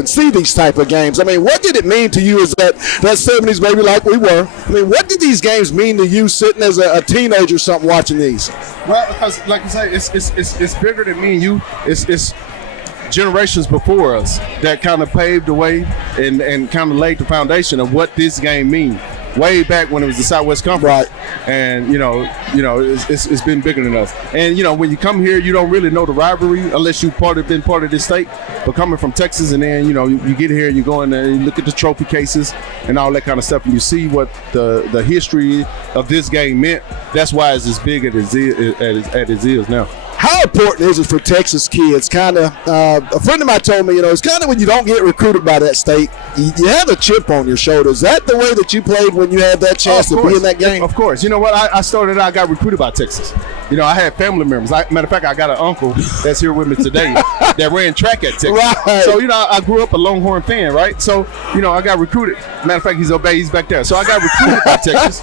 and see these type of games. I mean, what did it mean to you as that 70s baby like we were? I mean, what did these games mean to you sitting as a teenager or something watching these? Well, because like you say, it's bigger than me and you. It's generations before us that kind of paved the way and kind of laid the foundation of what this game means. Way back when it was the Southwest Conference, right? And it's been bigger than us. And when you come here, you don't really know the rivalry unless you've been part of this state. But coming from Texas, and then you get here, you go in there, and you look at the trophy cases and all that kind of stuff, and you see what the history of this game meant. That's why it's as big as it is now. How important is it for Texas kids? Kind of, a friend of mine told me, it's kind of when you don't get recruited by that state, you have a chip on your shoulder. Is that the way that you played when you had that chance to be in that game? Of course. You know what? I got recruited by Texas. I had family members. Matter of fact, I got an uncle that's here with me today that ran track at Texas. Right. So, I grew up a Longhorn fan, right? So, I got recruited. Matter of fact, he's back there. So I got recruited by Texas,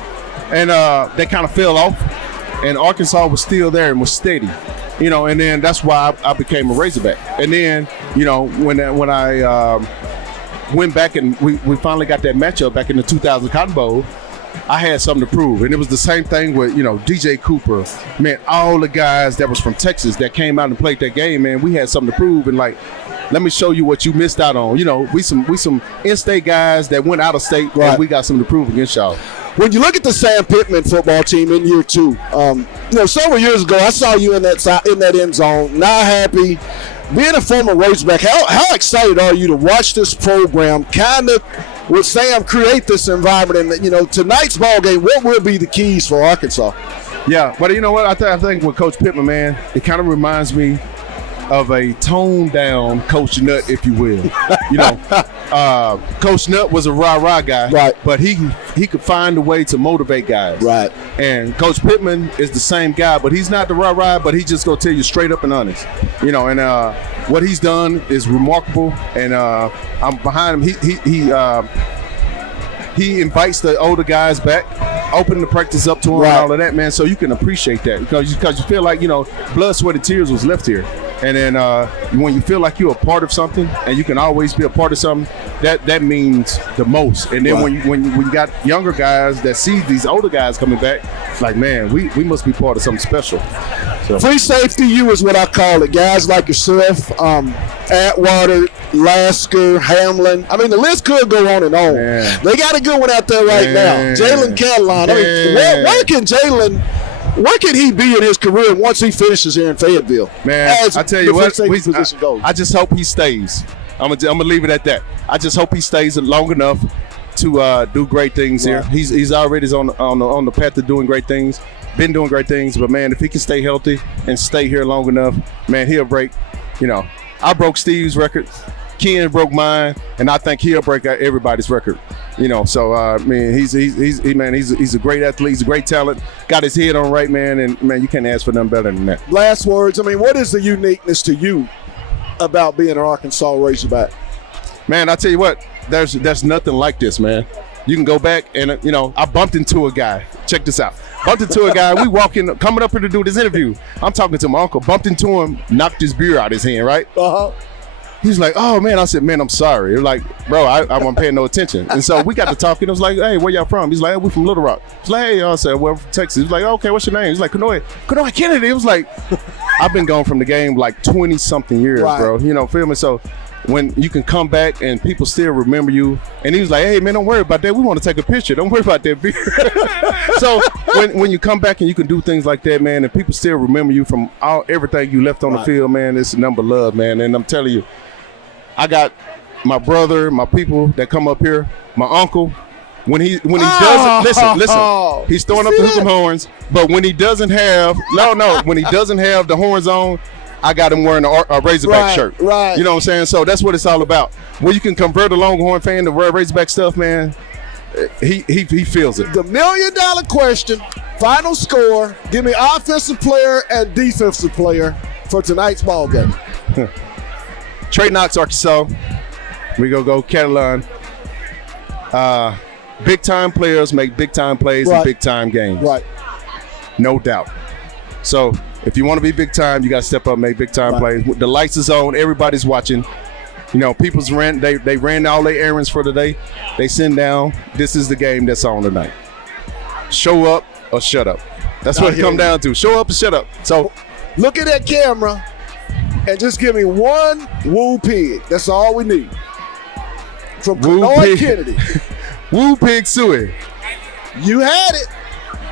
and they kind of fell off, and Arkansas was still there and was steady. And then that's why I became a Razorback. And then, when I went back and we finally got that matchup back in the 2000 Cotton Bowl, I had something to prove. And it was the same thing with, DJ Cooper. Man, all the guys that was from Texas that came out and played that game, man, we had something to prove. And, let me show you what you missed out on. We some in-state guys that went out of state, right, and we got something to prove against y'all. When you look at the Sam Pittman football team in year two, several years ago I saw you in that end zone, not happy. Being a former Razorback, how excited are you to watch this program kind of with Sam create this environment? And, tonight's ball game, what will be the keys for Arkansas? Yeah, but you know what? I think with Coach Pittman, man, it kind of reminds me of a toned down Coach Nutt, if you will. Coach Nutt was a rah-rah guy, right, but he could find a way to motivate guys. Right. And Coach Pittman is the same guy, but he's not the rah-rah, but he's just going to tell you straight up and honest. And what he's done is remarkable, and I'm behind him. He invites the older guys back, open the practice up to him, right, and all of that, man, so you can appreciate that because you feel like, blood, sweat, and tears was left here. And then when you feel like you're a part of something and you can always be a part of something, that means the most. And then right, when you got younger guys that see these older guys coming back, like, man, we must be part of something special. So. Free safety U is what I call it. Guys like yourself, Atwater, Lasker, Hamlin. I mean, the list could go on and on. Man. They got a good one out there right now. Jalen Catalon. I mean, where can he be in his career once he finishes here in Fayetteville? Man, I tell you what, I just hope he stays. I'm gonna leave it at that. I just hope he stays long enough to do great things here. He's already on the path to doing great things. Been doing great things, but man, if he can stay healthy and stay here long enough, man, he'll break. I broke Steve's record. Ken broke mine, and I think he'll break everybody's record. So he's a great athlete. He's a great talent. Got his head on right, man, and man, you can't ask for nothing better than that. Last words. I mean, what is the uniqueness to you about being an Arkansas Razorback? Man, I tell you what, there's nothing like this, man. You can go back and I bumped into a guy. Check this out. Bumped into a guy. We walking, coming up here to do this interview. I'm talking to my uncle. Bumped into him, knocked his beer out his hand, right? He's like, oh, man. I said, man, I'm sorry. He was like, bro, I wasn't paying no attention. And so we got to talking. I was like, hey, where y'all from? He's like, hey, we from Little Rock. I was like, hey, I said, well, from Texas. He's like, okay, what's your name? He's like, Kanoy Kennedy. It was like, I've been gone from the game like 20-something years, right, bro. Feel me? So when you can come back and people still remember you. And he was like, hey, man, don't worry about that. We want to take a picture. Don't worry about that beer. So when you come back and you can do things like that, man, and people still remember you from everything you left on the field, man, it's a number of love, man. And I'm telling you, I got my brother, my people that come up here, my uncle. When he doesn't listen, he's throwing up the hook 'em horns. But when he doesn't have when he doesn't have the horns on, I got him wearing a Razorback shirt. Right. You know what I'm saying? So that's what it's all about. When you can convert a Longhorn fan to wear Razorback stuff, man, he feels it. The $1 million question, final score. Give me offensive player and defensive player for tonight's ball game. Trey Knox, Arkansas. We gonna go Catalan. Big time players make big time plays in big time games. Right. No doubt. So if you want to be big time, you got to step up and make big time plays. The lights is on. Everybody's watching. You know, people's ran. They ran all their errands for the day. They sit down. This is the game that's on tonight. Show up or shut up. That's what it comes down to. Show up or shut up. So look at that camera and just give me one Woo Pig. That's all we need. From Kenoy Kennedy. Woo Pig Suey. You had it.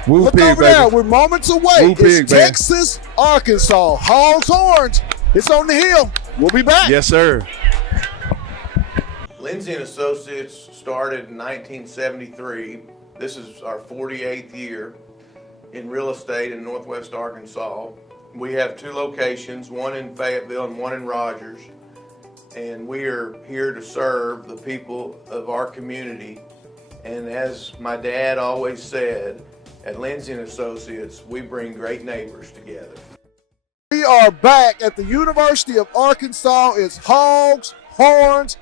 Woo Look Pig, over baby. there. We're moments away. Woo Pig, it's man. Texas, Arkansas. Hogs, Horns. It's on the hill. We'll be back. Yes, sir. Lindsay and Associates started in 1973. This is our 48th year in real estate in Northwest Arkansas. We have 2 locations, one in Fayetteville and one in Rogers. And we are here to serve the people of our community. And as my dad always said, at Lindsay and Associates, we bring great neighbors together. We are back at the University of Arkansas. It's Hogs, Horns,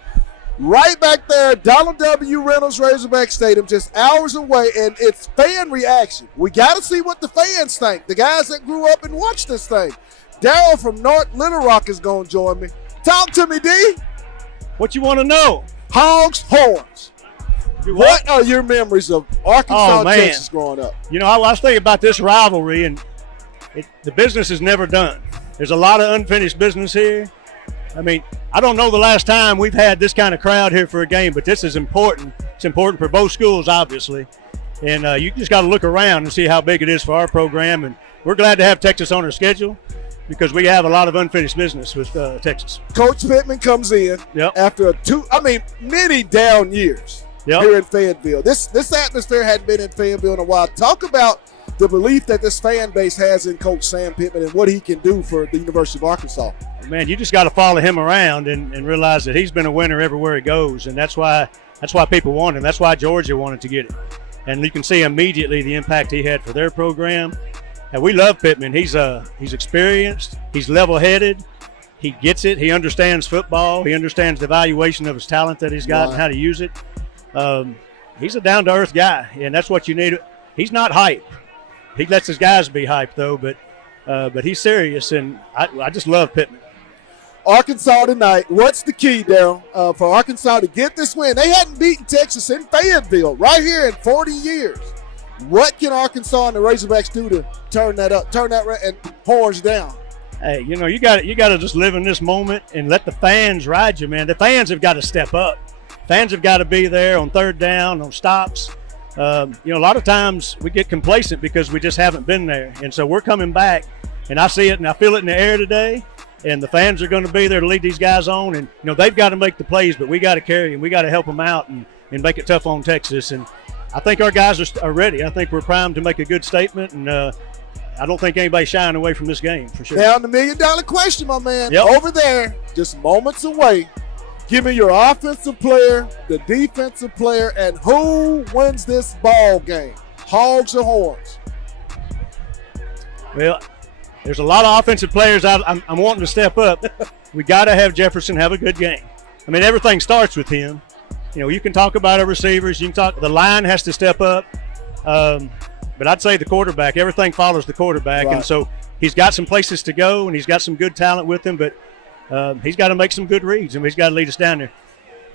right back there, Donald W. Reynolds Razorback Stadium, just hours away, and it's fan reaction. We got to see what the fans think, the guys that grew up and watched this thing. Daryl from North Little Rock is going to join me. Talk to me, D. What you want to know? Hogs, Horns. What are your memories of Arkansas, Texas growing up? You know, I was thinking about this rivalry, and the business is never done. There's a lot of unfinished business here. I mean, I don't know the last time we've had this kind of crowd here for a game, but this is important. It's important for both schools, obviously. And you just got to look around and see how big it is for our program. And we're glad to have Texas on our schedule because we have a lot of unfinished business with Texas. Coach Pittman comes in after many down years here in Fayetteville. This atmosphere hadn't been in Fayetteville in a while. Talk about the belief that this fan base has in Coach Sam Pittman and what he can do for the University of Arkansas. Man, you just got to follow him around and realize that he's been a winner everywhere he goes, and that's why people want him. That's why Georgia wanted to get him. And you can see immediately the impact he had for their program. And we love Pittman. He's experienced. He's level-headed. He gets it. He understands football. He understands the evaluation of his talent that he's got and how to use it. He's a down-to-earth guy, and that's what you need. He's not hype. He lets his guys be hype, though, but he's serious, and I just love Pittman. Arkansas tonight, what's the key, Daryl, for Arkansas to get this win? They hadn't beaten Texas in Fayetteville right here in 40 years. What can Arkansas and the Razorbacks do to turn that and Horns down? Hey, you know, you got to just live in this moment and let the fans ride you, man. The fans have got to step up. Fans have got to be there on third down, on stops. A lot of times we get complacent because we just haven't been there. And so we're coming back, and I see it and I feel it in the air today. And the fans are going to be there to lead these guys on. And, they've got to make the plays, but we got to carry them. We got to help them out and make it tough on Texas. And I think our guys are ready. I think we're primed to make a good statement. And I don't think anybody's shying away from this game, for sure. Now, the $1 million question, my man. Yep. Over there, just moments away. Give me your offensive player, the defensive player, and who wins this ball game, Hogs or Horns? Well, there's a lot of offensive players I'm wanting to step up. We got to have Jefferson have a good game. I mean, everything starts with him. You can talk about our receivers. You can talk. The line has to step up. But I'd say the quarterback. Everything follows the quarterback, right. And so he's got some places to go, and he's got some good talent with him. But he's got to make some good reads, and he's got to lead us down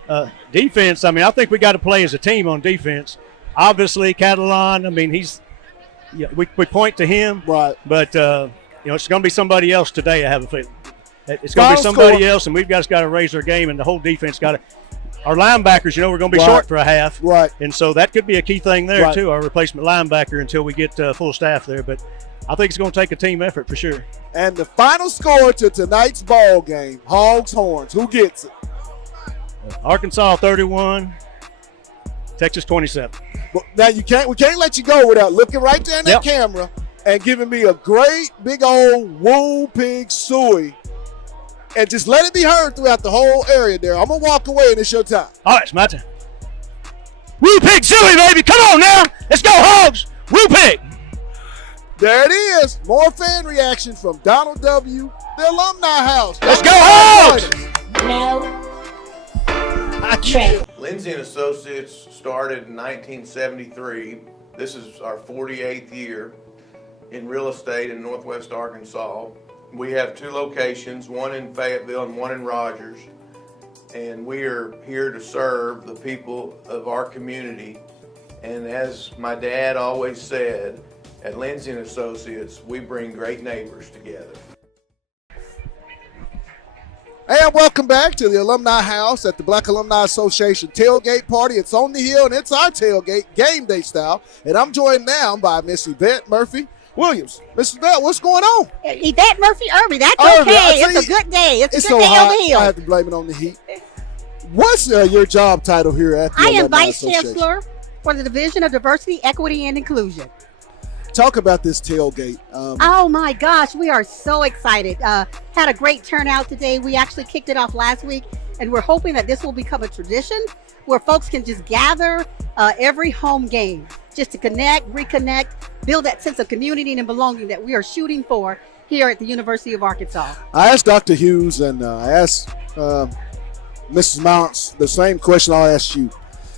there. Defense. I mean, I think we got to play as a team on defense. Obviously, Catalan. I mean, we point to him, right? But it's going to be somebody else today. I have a feeling it's going to be somebody else, and we've got to raise our game, and the whole defense got to. Our linebackers, we're going to be short for a half, right? And so that could be a key thing there too. Our replacement linebacker until we get full staff there, but I think it's going to take a team effort for sure. And the final score to tonight's ball game: Hogs, Horns. Who gets it? Arkansas 31, Texas 27. Well, now we can't let you go without looking right there in that camera and giving me a great big old Woo Pig Suey. And just let it be heard throughout the whole area there. I'm going to walk away and it's your time. All right, it's my turn. Woo Pig Suey, baby. Come on now. Let's go, Hogs. Woo Pig. There it is. More fan reaction from Donald W., the Alumni House. Let's go, Hogs. No. Trey. Lindsay and Associates started in 1973. This is our 48th year in real estate in Northwest Arkansas. We have 2 locations, one in Fayetteville and one in Rogers. and we are here to serve the people of our community. And as my dad always said, at Lindsay & Associates, we bring great neighbors together. And welcome back to the Alumni House at the Black Alumni Association tailgate party. It's on the hill, and it's our tailgate, game day style. And I'm joined now by Miss Yvette Murphy Williams. Miss Yvette, what's going on? Yvette Murphy Irby, that's Irby, okay. I tell It's a good day. It's a so good day hot, on the hill. I have to blame it on the heat. What's your job title here at the I Alumni am Vice Association? Chancellor for the Division of Diversity, Equity, and Inclusion. Talk about this tailgate. Oh my gosh, we are so excited. Had a great turnout today. We actually kicked it off last week, and we're hoping that this will become a tradition where folks can just gather every home game just to connect, reconnect, build that sense of community and belonging that we are shooting for here at the University of Arkansas. I asked Dr. Hughes and I asked Mrs. Mounts the same question I asked you.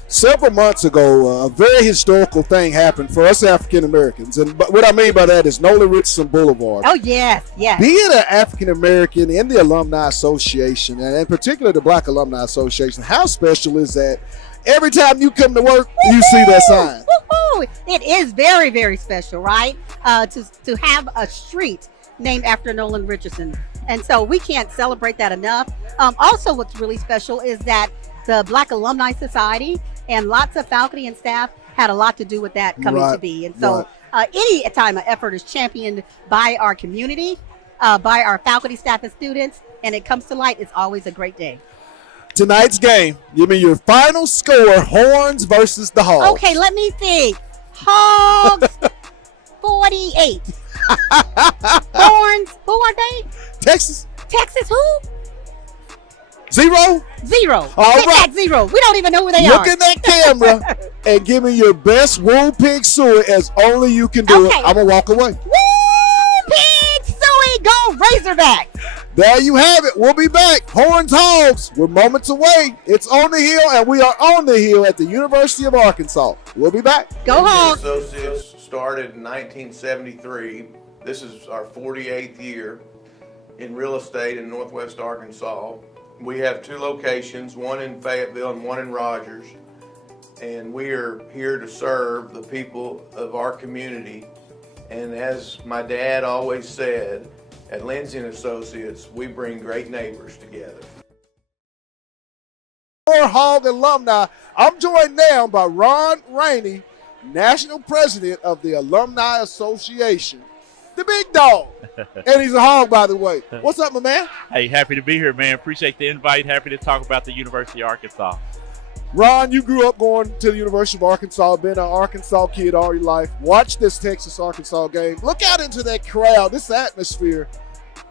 Several months ago, a very historical thing happened for us African Americans. And what I mean by that is Nolan Richardson Boulevard. Oh, yes, yes. Being an African American in the Alumni Association, and in particular the Black Alumni Association, how special is that? Every time you come to work, you see that sign. Woo-hoo! It is very, very special, right? To have a street named after Nolan Richardson. And so we can't celebrate that enough. Also, what's really special is that the Black Alumni Society and lots of faculty and staff had a lot to do with that coming to be. And so any time an effort is championed by our community, by our faculty, staff, and students, and it comes to light, it's always a great day. Tonight's game, give me your final score, Horns versus the Hogs. Okay, let me think. Hogs, 48. Horns, who are they? Texas, Texas, who? 0. 0. All Sit right. back, 0. We don't even know who they Look are. in that camera and give me your best Wool Pig Suey as only you can do Okay. it. I'm going to walk away. Woo! Pig Suey, go Razorback. There you have it. We'll be back. Horns Hogs. We're moments away. It's on the hill, and we are on the hill at the University of Arkansas. We'll be back. Go Lindsay Hogs. Associates started in 1973. This is our 48th year in real estate in Northwest Arkansas. We have 2 locations, one in Fayetteville and one in Rogers. And we are here to serve the people of our community. And as my dad always said, at Lindsay & Associates, we bring great neighbors together. For Hog alumni, I'm joined now by Ron Rainey, National President of the Alumni Association. The big dog. And he's a hog, by the way. What's up, my man? Hey, happy to be here, man. Appreciate the invite. Happy to talk about the University of Arkansas. Ron, you grew up going to the University of Arkansas, been an Arkansas kid all your life. Watch this Texas-Arkansas game. Look out into that crowd, this atmosphere.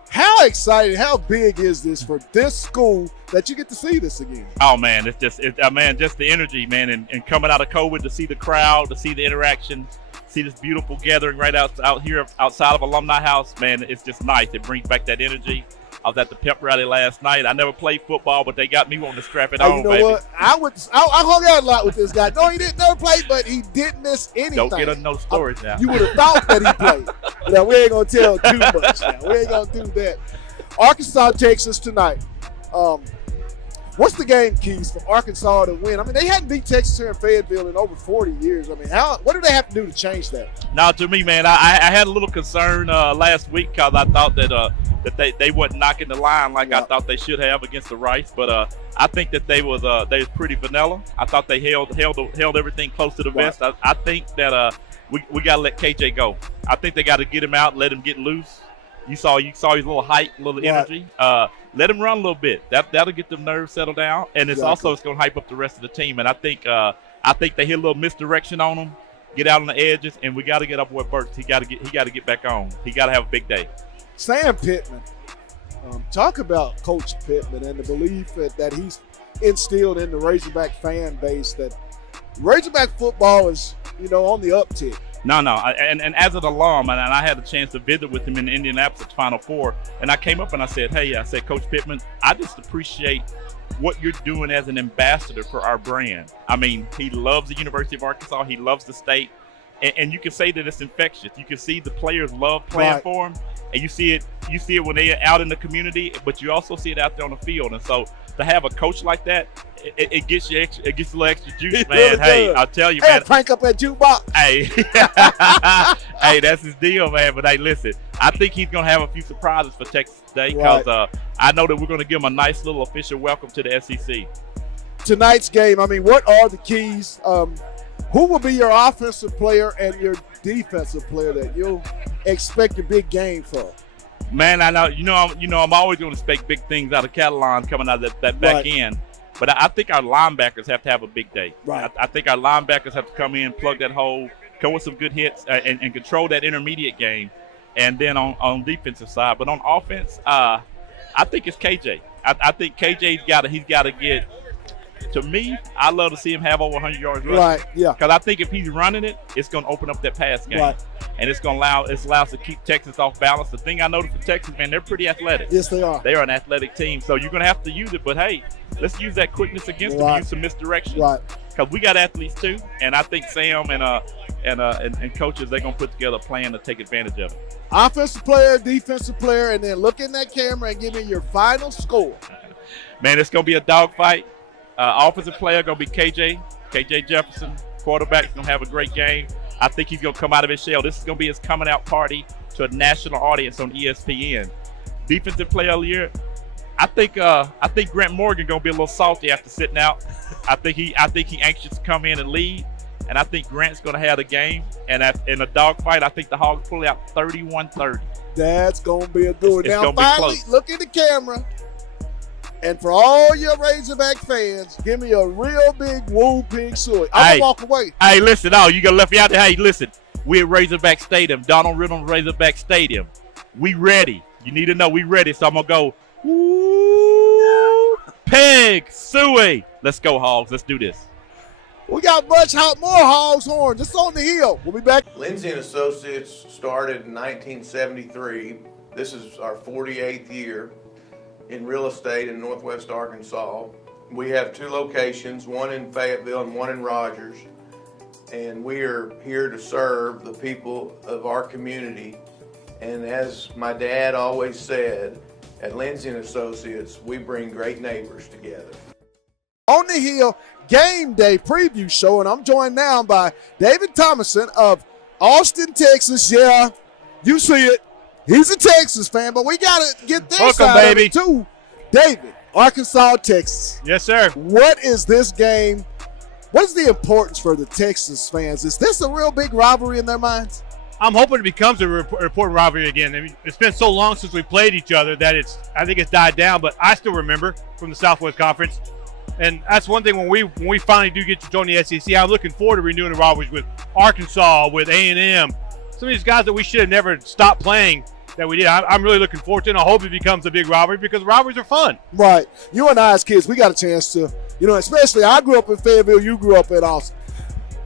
How exciting, how big is this for this school that you get to see this again? Oh, man, it's just the energy, man, and coming out of COVID to see the crowd, to see the interaction, see this beautiful gathering right out here outside of Alumni House, man, it's just nice. It brings back that energy. I was at the pep rally last night. I never played football, but they got me wanting to strap it on, You know baby. what? I hung out a lot with this guy. No, he didn't never play, but he didn't miss anything. Don't get no stories now. You would have thought that he played. Now, we ain't going to tell too much now. We ain't going to do that. Arkansas takes us tonight. What's the game keys for Arkansas to win? I mean, they hadn't beat Texas here in Fayetteville in over 40 years. I mean, what do they have to do to change that? Now, to me, man, I had a little concern last week because I thought that they wasn't knocking the line like I thought they should have against the Rice. But I think that they was pretty vanilla. I thought they held everything close to the vest. I think that we got to let KJ go. I think they got to get him out, let him get loose. You saw his little height, little energy. Let him run a little bit. That'll get them nerves settled down, and it's going to hype up the rest of the team. And I think they hit a little misdirection on him, get out on the edges, and we got to get up with Burks. He got to get back on. He got to have a big day. Sam Pittman, talk about Coach Pittman and the belief that he's instilled in the Razorback fan base that Razorback football is, on the uptick. No. And as an alum, and I had a chance to visit with him in Indianapolis at Final Four, and I came up and I said, Coach Pittman, I just appreciate what you're doing as an ambassador for our brand. I mean, he loves the University of Arkansas. He loves the state. And you can say that it's infectious. You can see the players love playing for him, and you see it when they're out in the community, but you also see it out there on the field. And so to have a coach like that, it gets you extra, it gets a little extra juice, man. Really Hey, does. I'll tell you, Hey, man. crank up that jukebox. Hey, hey, that's his deal, man. But hey, listen, I think he's gonna have a few surprises for Texas today because I know that we're gonna give him a nice little official welcome to the SEC. Tonight's game, I mean, what are the keys? Who will be your offensive player and your defensive player that you'll expect a big game for? Man, I know, I'm always going to expect big things out of Catalan coming out of that back end. But I think our linebackers have to have a big day. Right. I think our linebackers have to come in, plug that hole, come with some good hits, and control that intermediate game. And then on defensive side, but on offense, I think it's KJ. I think KJ's got to get. To me, I love to see him have over 100 yards rushing. Right, yeah. Because I think if he's running it, it's going to open up that pass game. Right. And it's going to allow us to keep Texas off balance. The thing I noticed for Texas, man, they're pretty athletic. Yes, they are. They are an athletic team. So you're going to have to use it. But, hey, let's use that quickness against them, use some misdirection. Right. Because we got athletes, too. And I think Sam and coaches, they're going to put together a plan to take advantage of it. Offensive player, defensive player, and then look in that camera and give me your final score. Man, it's going to be a dogfight. Offensive player going to be KJ Jefferson. Quarterback's going to have a great game. I think he's going to come out of his shell. This is going to be his coming out party to a national audience on ESPN. Defensive player of the year, I think Grant Morgan going to be a little salty after sitting out. I think he anxious to come in and lead, and I think Grant's going to have the game. And in a dogfight, I think the Hogs pull out 31-30. That's going to be a good one. It's Now, gonna be finally, close. look at the camera. And for all your Razorback fans, give me a real big Woo Pig Suey. I'm going to walk away. Hey, listen, you got left me out there. Hey, listen, we're at Razorback Stadium, Donald Riddle Razorback Stadium. We ready. You need to know we ready. So I'm going to go, Woo Pig Suey. Let's go, Hogs. Let's do this. We got much more Hogs Horn just on the hill. We'll be back. Lindsay & Associates started in 1973. This is our 48th year in real estate in Northwest Arkansas. We have two locations, one in Fayetteville and one in Rogers. And we are here to serve the people of our community. And as my dad always said, at Lindsay & Associates, we bring great neighbors together. On the Hill Game Day preview show, and I'm joined now by David Thomason of Austin, Texas. Yeah, you see it. He's a Texas fan, but we got to get this side of it too. David, Arkansas, Texas. Yes, sir. What is this game? What is the importance for the Texas fans? Is this a real big rivalry in their minds? I'm hoping it becomes a important rivalry again. I mean, it's been so long since we played each other that I think it's died down, but I still remember from the Southwest Conference. And that's one thing when we finally do get to join the SEC, I'm looking forward to renewing the rivalries with Arkansas, with A&M. Some of these guys that we should have never stopped playing that we did. I'm really looking forward to it, and I hope it becomes a big rivalry because rivalries are fun. Right. You and I as kids, we got a chance to, especially I grew up in Fayetteville, you grew up in Austin.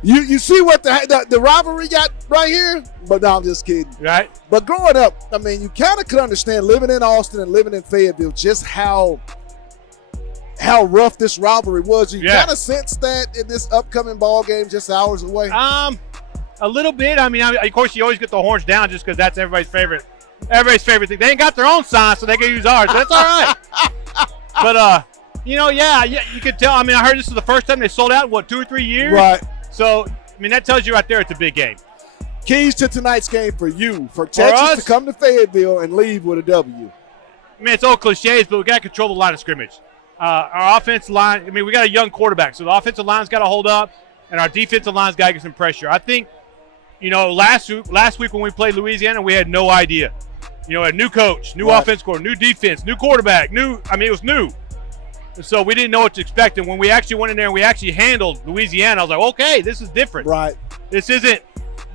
You see what the rivalry got right here? But no, I'm just kidding. Right. But growing up, I mean, you kind of could understand living in Austin and living in Fayetteville just how rough this rivalry was. You kind of sense that in this upcoming ball game just hours away? A little bit. I mean, of course, you always get the horns down just because that's everybody's favorite thing. They ain't got their own sign, so they can use ours. That's all right. But, you could tell. I mean, I heard this is the first time they sold out in, 2 or 3 years? Right. So, I mean, that tells you right there it's a big game. Keys to tonight's game for you, for Texas to come to Fayetteville and leave with a W. I mean, it's all cliches, but we got to control the line of scrimmage. Our offensive line, I mean, we got a young quarterback, so the offensive line's got to hold up, and our defensive line's got to get some pressure. I think, last week when we played Louisiana, we had no idea. A new coach, new offense coordinator, new defense, new quarterback, it was new. And so we didn't know what to expect. And when we actually went in there and we actually handled Louisiana, I was like, okay, this is different. Right. This isn't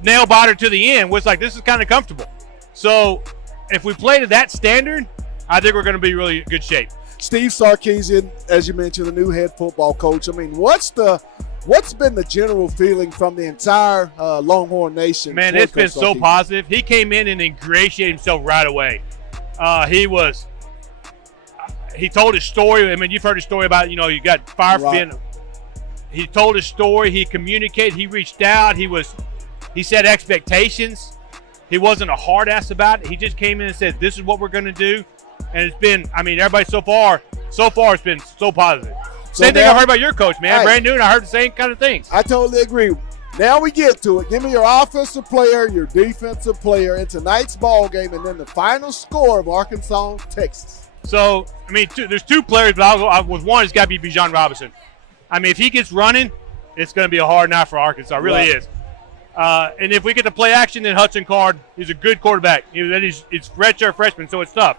nail-biter to the end. It's like, this is kind of comfortable. So if we play to that standard, I think we're going to be really good shape. Steve Sarkisian, as you mentioned, the new head football coach. I mean, what's been the general feeling from the entire Longhorn Nation? Man, it's been so positive. He came in and ingratiated himself right away. He told his story. I mean, you've heard his story about, you got fired from being. He told his story. He communicated. He reached out. He set expectations. He wasn't a hard ass about it. He just came in and said, this is what we're going to do. And it's been, everybody so far, so far it's been so positive. So Same thing now- I heard about your coach, man. Hey. Brand new, and I heard the same kind of things. I totally agree. Now we get to it. Give me your offensive player, your defensive player in tonight's ball game, and then the final score of Arkansas, Texas. So, I mean, there's two players, but I'll go with one. It's got to be Bijan Robinson. I mean, if he gets running, it's going to be a hard night for Arkansas. It really is. And if we get to play action, then Hudson Card, he's a good quarterback. It's redshirt freshman, so it's tough.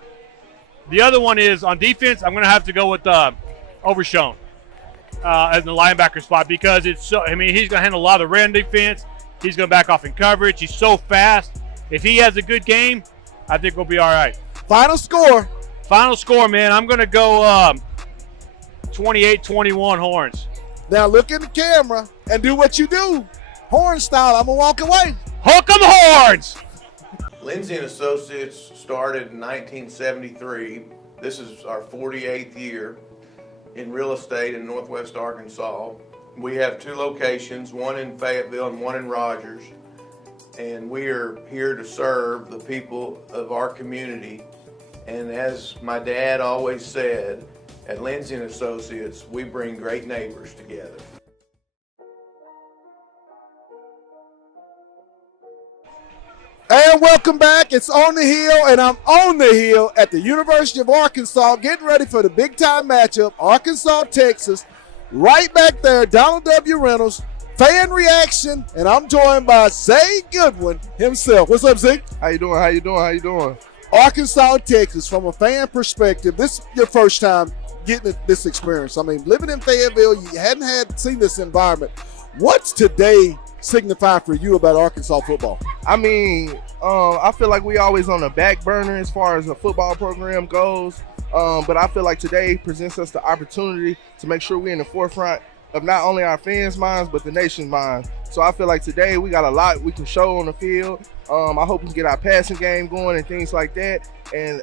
The other one is on defense. I'm going to have to go with Overshown as the linebacker spot because it's so. I mean, he's going to handle a lot of the run defense. He's going to back off in coverage. He's so fast. If he has a good game, I think we'll be all right. Final score. Final score, man. I'm going to go 28-21 Horns. Now look in the camera and do what you do. Horn style, I'm going to walk away. Hook 'em Horns! Lindsay and Associates started in 1973. This is our 48th year in real estate in Northwest Arkansas. We have two locations, one in Fayetteville and one in Rogers. And we are here to serve the people of our community. And as my dad always said, at Lindsay and Associates, we bring great neighbors together. And welcome back. It's On the Hill, and I'm on the hill at the University of Arkansas, getting ready for the big-time matchup, Arkansas, Texas. Right back there, Donald W. Reynolds, fan reaction, and I'm joined by Zay Goodwin himself. What's up, Zay? How you doing? How you doing? How you doing? Arkansas, Texas, from a fan perspective, this is your first time getting this experience. I mean, living in Fayetteville, you hadn't seen this environment. What's today signify for you about Arkansas football? I mean, I feel like we always on the back burner as far as the football program goes. But I feel like today presents us the opportunity to make sure we're in the forefront of not only our fans' minds, but the nation's minds. So I feel like today we got a lot we can show on the field. I hope we can get our passing game going and things like that. And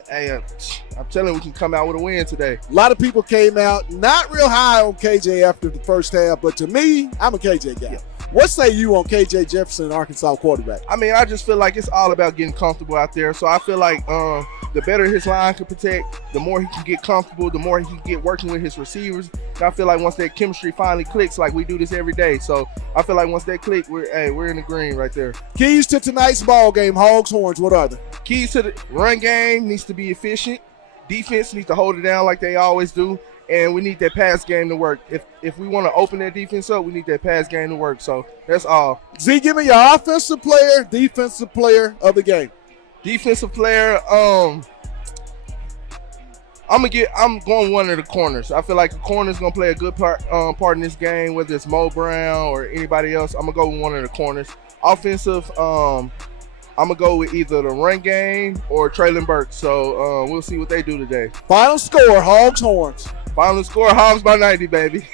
I'm telling you, we can come out with a win today. A lot of people came out not real high on KJ after the first half, but to me, I'm a KJ guy. Yeah. What say you on KJ Jefferson, Arkansas quarterback? I mean, I just feel like it's all about getting comfortable out there. So I feel like the better his line can protect, the more he can get comfortable, the more he can get working with his receivers. And I feel like once that chemistry finally clicks, like we do this every day. So I feel like once that click, we're in the green right there. Keys to tonight's ball game, Hogs, Horns, what are they? Keys to the run game needs to be efficient. Defense needs to hold it down like they always do. And we need that pass game to work. If we want to open that defense up, we need that pass game to work. So that's all. Z, give me your offensive player, defensive player of the game. Defensive player, I'm going one of the corners. I feel like the corner's gonna play a good part in this game, whether it's Mo Brown or anybody else. I'm gonna go with one of the corners. Offensive, I'm gonna go with either the run game or Traylon Burks. So we'll see what they do today. Final score, Hogs, Horns. Final score, Hogs by 90, baby.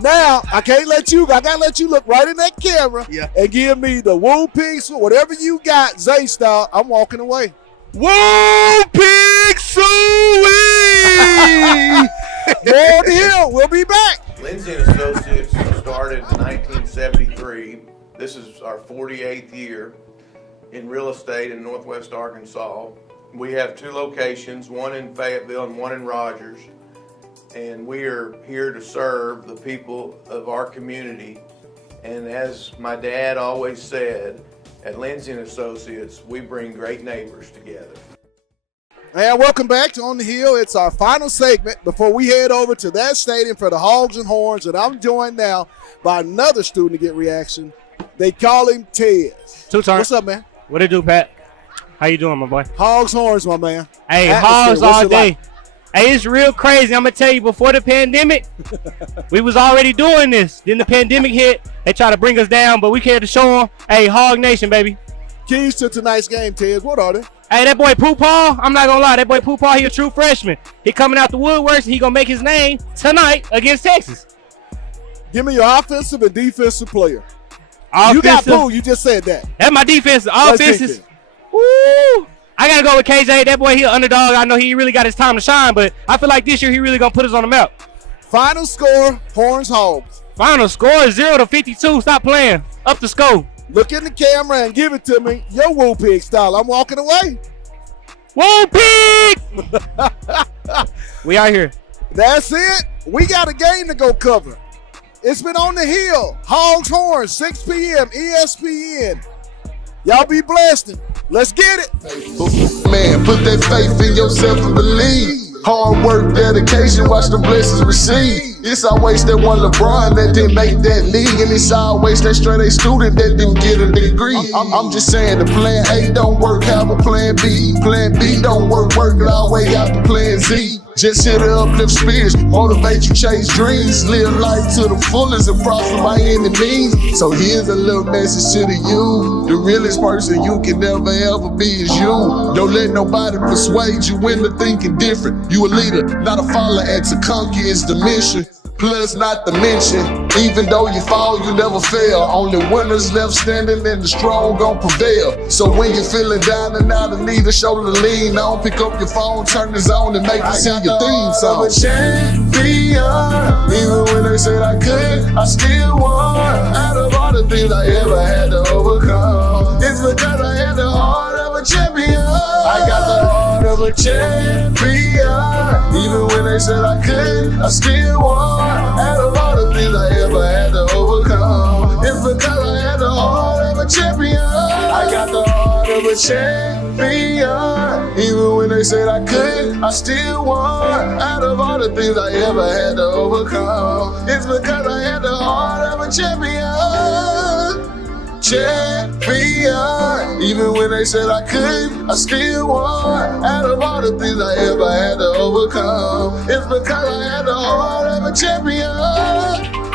Now, I gotta let you look right in that camera and give me the woo piece, whatever you got, Zay style. I'm walking away. Woo pig suey! More on the hill. We'll be back. Lindsay and Associates started in 1973. This is our 48th year in real estate in Northwest Arkansas. We have two locations, one in Fayetteville and one in Rogers. And we are here to serve the people of our community. And as my dad always said, at Lindsay and Associates, we bring great neighbors together. And welcome back to On the Hill. It's our final segment before we head over to that stadium for the Hogs and Horns. And I'm joined now by another student to get reaction. They call him Tez. Two-turn. What's up, man? What it do, Pat? How you doing, my boy? Hogs, Horns, my man. Hey, Atmosphere, Hogs what's all it day. like? Hey, it's real crazy. I'm going to tell you, before the pandemic, we was already doing this. Then the pandemic hit. They try to bring us down, but we came to show them, hey, Hog Nation, baby. Keys to tonight's game, Tez. What are they? Hey, that boy Pooh-Paw, I'm not going to lie. That boy Pooh-Paw, he a true freshman. He coming out the woodworks, and he going to make his name tonight against Texas. Give me your offensive and defensive player. Offensive, You got Pooh. You just said that. That's my defense. Let's Offenses. defense. Woo! I got to go with KJ. That boy, he an underdog. I know he really got his time to shine, but I feel like this year he really going to put us on the map. Final score, Horns, Hogs. Final score is 0-52. Stop playing. Up the score. Look in the camera and give it to me. Your woo pig style. I'm walking away. Whoa, pig! We out here. That's it. We got a game to go cover. It's been on the hill. Hogs Horn, 6 p.m. ESPN. Y'all be blessed. Let's get it. Man, put that faith in yourself and believe. Hard work, dedication, watch the blessings receive. It's always that one LeBron that didn't make that league, and it's always that straight A student that didn't get a degree. I'm just saying the plan A don't work, have a plan B. Plan B don't work, work it all way out to plan Z. Just hit the uplift spirits, motivate you, chase dreams, live life to the fullest and prosper by any means. So here's a little message to the you. The realest person you can never ever be is you. Don't let nobody persuade you into thinking different. You a leader, not a follower, and to conquer is the mission. Plus, not to mention, even though you fall, you never fail. Only winners left standing and the strong gon' prevail. So when you're feeling down and out of need, a shoulder to lean on, pick up your phone, turn this on, and make it sing your theme song. I'm a champion. Even when they said I could, I still won. Out of all the things I ever had to overcome, it's because I had the heart of a champion. I got the heart of a champion. Even when they said I could, I still won. Out of all the things I ever had to overcome, it's because I had the heart of a champion. I got the heart of a champion. Even when they said I could, I still won. Out of all the things I ever had to overcome, it's because I had the heart of a champion. Champion. Even when they said I could, I still won. Out of all the things I ever had to overcome, it's because I had the heart of a champion.